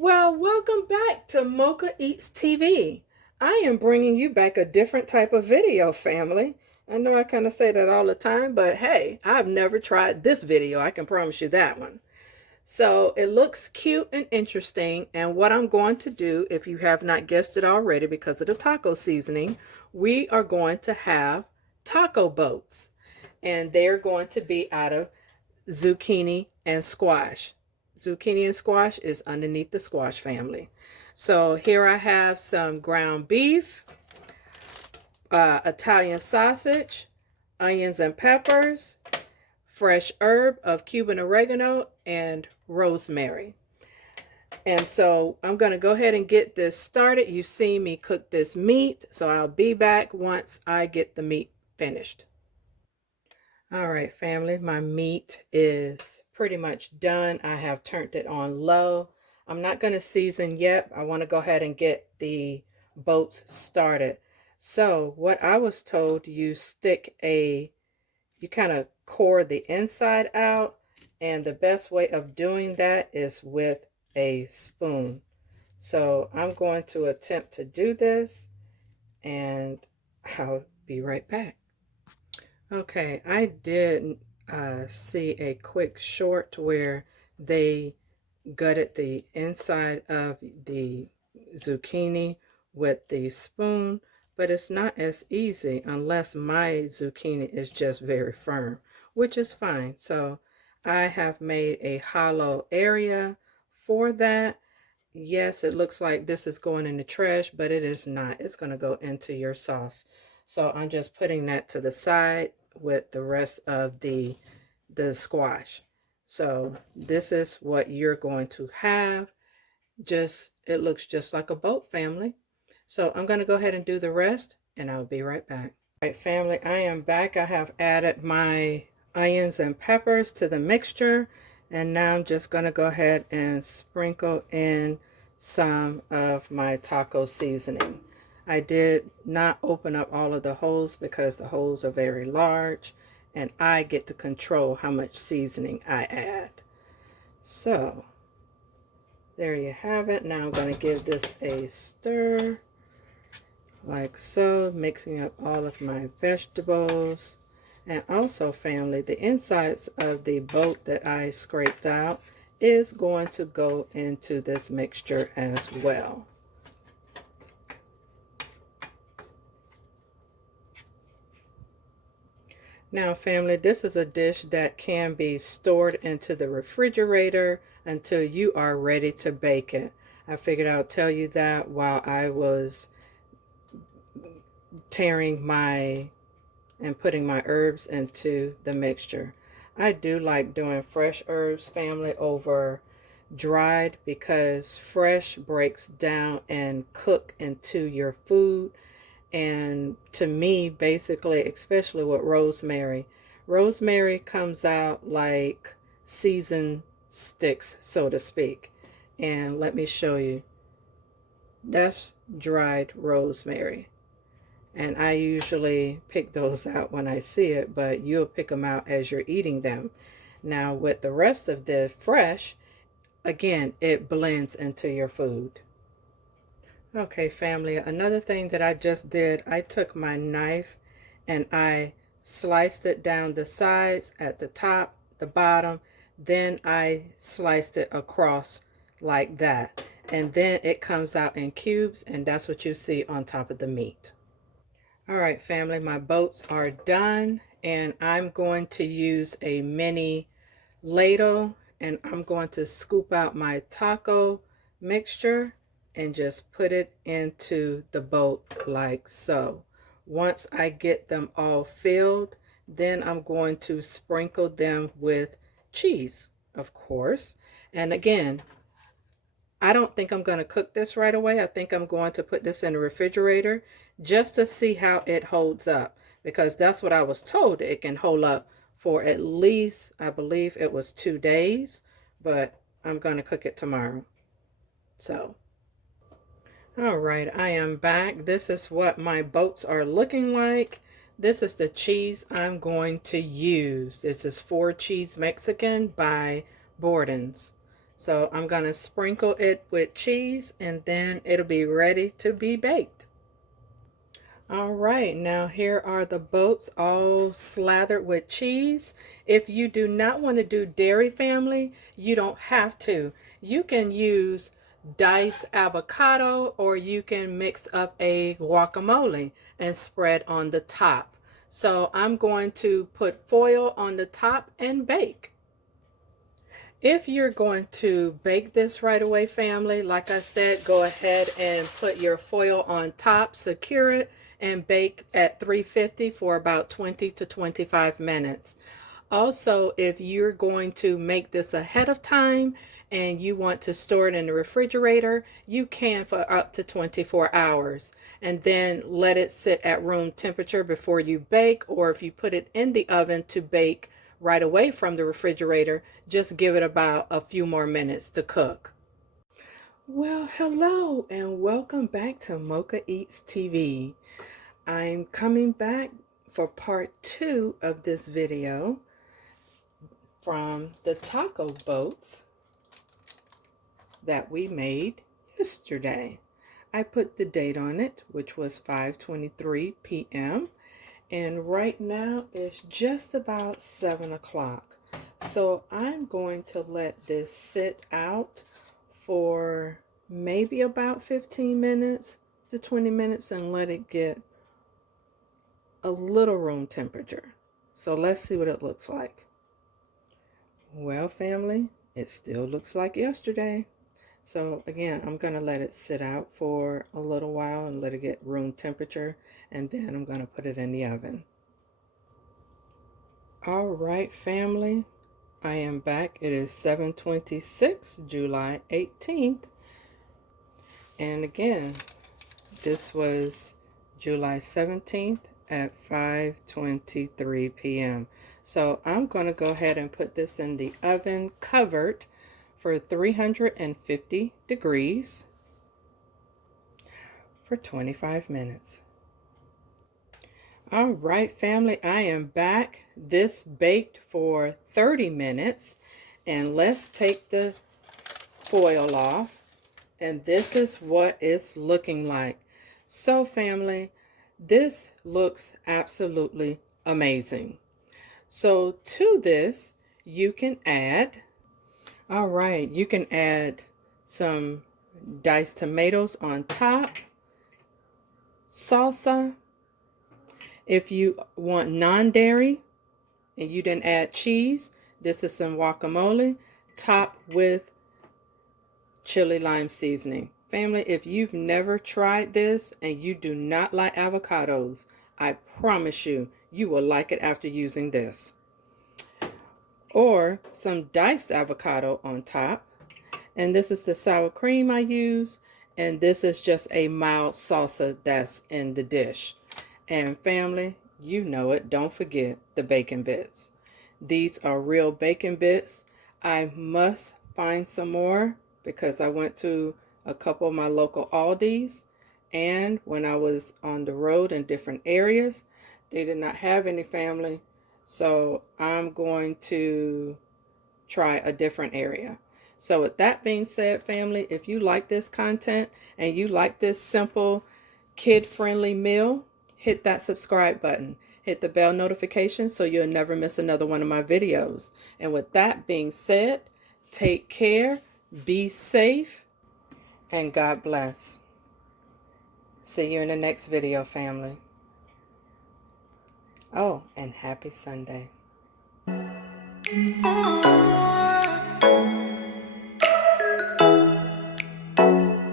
Well, welcome back to Mocha Eats TV. I am bringing you back a different type of video, family. I know I kind of say that all the time, but hey, I've never tried this video. I can promise you that one. So it looks cute and interesting. And what I'm going to do, if you have not guessed it already because of the taco seasoning, we are going to have taco boats. And they're going to be out of zucchini and squash. Zucchini and squash is underneath the squash family. So here I have some ground beef, Italian sausage, onions and peppers, fresh herb of Cuban oregano, and rosemary. And so I'm going to go ahead and get this started. You've seen me cook this meat, so I'll be back once I get the meat finished. All right, family, my meat is pretty much done. I have turned it on low. I'm not going to season yet. I want to go ahead and get the boats started. So what I was told, you kind of core the inside out, and the best way of doing that is with a spoon. So I'm going to attempt to do this, and I'll be right back. Okay, I did see a quick short where they gutted the inside of the zucchini with the spoon, but it's not as easy unless my zucchini is just very firm, which is fine. So I have made a hollow area for that. Yes, it looks like this is going in the trash, but it is not. It's going to go into your sauce. So I'm just putting that to the side with the rest of the squash. So this is what you're going to have. It looks just like a boat, family. So I'm going to go ahead and do the rest, and I'll be right back. All right, family, I am back. I have added my onions and peppers to the mixture, and now I'm just going to go ahead and sprinkle in some of my taco seasoning. I did not open up all of the holes because the holes are very large, and I get to control how much seasoning I add. So there you have it. Now I'm going to give this a stir like so, mixing up all of my vegetables. And also, family, the insides of the boat that I scraped out is going to go into this mixture as well. Now, family, this is a dish that can be stored into the refrigerator until you are ready to bake it. I figured I'll tell you that while I was tearing and putting my herbs into the mixture. I do like doing fresh herbs, family, over dried because fresh breaks down and cook into your food. And to me, basically, especially with rosemary, rosemary comes out like seasoned sticks, so to speak. And let me show you. That's dried rosemary. And I usually pick those out when I see it, but you'll pick them out as you're eating them. Now, with the rest of the fresh, again, it blends into your food. Okay, family, another thing that I just did, I took my knife and I sliced it down the sides, at the top, the bottom, then I sliced it across like that. And then it comes out in cubes, and that's what you see on top of the meat. All right, family, my boats are done, and I'm going to use a mini ladle, and I'm going to scoop out my taco mixture and just put it into the boat like so. Once I get them all filled, then I'm going to sprinkle them with cheese, of course. And again, I don't think I'm going to cook this right away. I think I'm going to put this in the refrigerator just to see how it holds up, because that's what I was told. It can hold up for at least, I believe it was 2 days, but I'm going to cook it tomorrow. So, all right, I am back. This is what my boats are looking like. This is the cheese I'm going to use. This is 4 Cheese Mexican by Borden's. So I'm going to sprinkle it with cheese and then it'll be ready to be baked. All right, now here are the boats all slathered with cheese. If you do not want to do dairy, family, you don't have to. You can use diced avocado, or you can mix up a guacamole and spread on the top. So I'm going to put foil on the top and bake. If you're going to bake this right away, family, like I said, go ahead and put your foil on top, secure it, and bake at 350 for about 20 to 25 minutes. Also, if you're going to make this ahead of time and you want to store it in the refrigerator, you can for up to 24 hours and then let it sit at room temperature before you bake. Or if you put it in the oven to bake right away from the refrigerator, just give it about a few more minutes to cook. Well, hello and welcome back to Mochaeatstv. I'm coming back for part 2 of this video from the taco boats that we made yesterday. I put the date on it, which was 5:23 p.m. and right now it's just about 7 o'clock. So I'm going to let this sit out for maybe about 15 minutes to 20 minutes and let it get a little room temperature. So let's see what it looks like. Well, family, it still looks like yesterday. So again, I'm going to let it sit out for a little while and let it get room temperature, and then I'm going to put it in the oven. All right, family, I am back. It is 7:26, July 18th. And again, this was July 17th at 5:23 p.m. So I'm going to go ahead and put this in the oven covered for 350 degrees for 25 minutes. All right, family, I am back. This baked for 30 minutes, and let's take the foil off, and this is what it's looking like. So family, this looks absolutely amazing. So to this, you can add, all right, you can add some diced tomatoes on top, salsa. If you want non-dairy and you didn't add cheese, this is some guacamole topped with Chile Lime seasoning. Family, if you've never tried this and you do not like avocados, I promise you, you will like it after using this. Or some diced avocado on top. And this is the sour cream I use. And this is just a mild salsa that's in the dish. And family, you know it, don't forget the bacon bits. These are real bacon bits. I must find some more because I went to a couple of my local Aldis, and when I was on the road in different areas, they did not have any, family. So I'm going to try a different area. So with that being said, family, if you like this content and you like this simple kid-friendly meal, hit that subscribe button. Hit the bell notification so you'll never miss another one of my videos. And with that being said, take care, be safe, and God bless. See you in the next video, family. Oh, and happy Sunday.